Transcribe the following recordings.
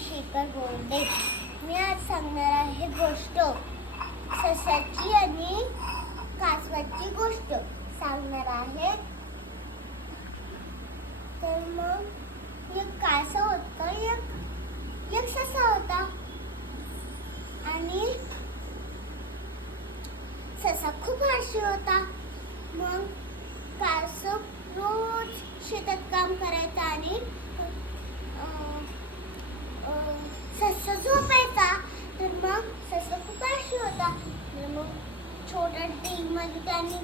शेखर बोर्डे. मी आज सांगणार आहे गोष्ट. सशाची आणि कासवाची गोष्ट सांगणार आहे. तर मग एक कासव होता, एक ससा होता. आणि ससा खूप आळशी होता. मग कासव रोज शेतात काम करायचा आणि ससा झोपायचा. तर मग ससा खूप आळशी होता. तर मग छोट्या डिगमध्ये त्यांनी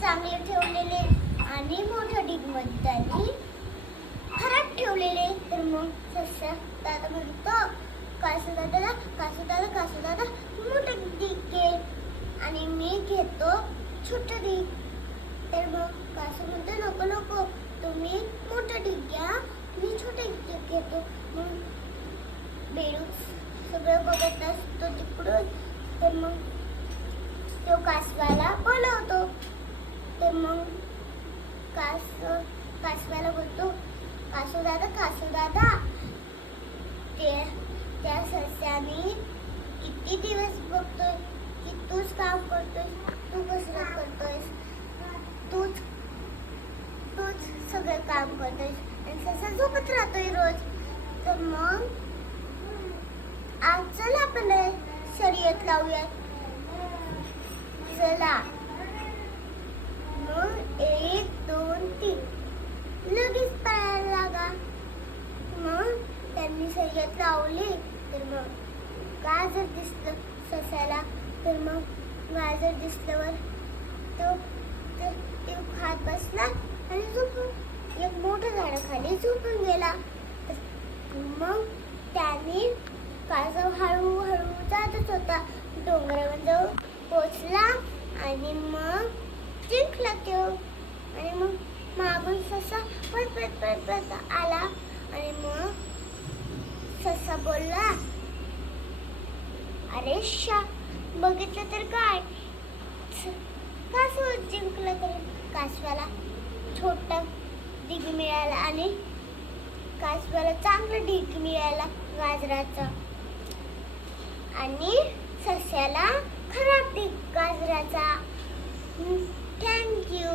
चांगले ठेवलेले आणि मोठ्या डिगमध्ये त्यांनी खराब ठेवलेले. तर मग ससा दादा म्हणतो कासव दादा मोठं डिग घे आणि मी घेतो छोटं डिग. तर मग कासव म्हणतो नको तुम्ही मोठं डिग घ्या, मी छोटं डिग घेतो. मग बेडूक सगळं बघत असतो तिकडून. तर मग तो कासवाला बोलवतो. तर मग कासवाला बोलतो कासव दादा त्या सस्याने किती दिवस बघतोय की तूच काम करतोय, तू कसरत करतोयस, तूच सगळं काम करतोयस आणि ससा झोपत राहतोय रोज. तर मग आज चल आपण शर्यत लावूयात. चला. मग 1 2 3 लगेच पळायला लागा. मग त्यांनी शर्यत लावली. तर मग गाजर दिसलं ससाला. तर मग गाजर दिसल्यावर तो खात बसला आणि झोपून एक मोठ्या झाडाखाली झोपून गेला. मग त्याने कासव हळूहळू जातच होता. डोंगरावर जाऊन पोचला आणि मग जिंकला तो. आणि मग मागून ससा पळत आला. आणि मग ससा बोलला, अरे बघितलं तर काय, कासव जिंकलं. तर कासवाला छोटा डिग मिळाला आणि कासवाला चांगलं डिग मिळाला गाजराचा आणि सस्याला खराब डिग गाजराचा. थँक्यू.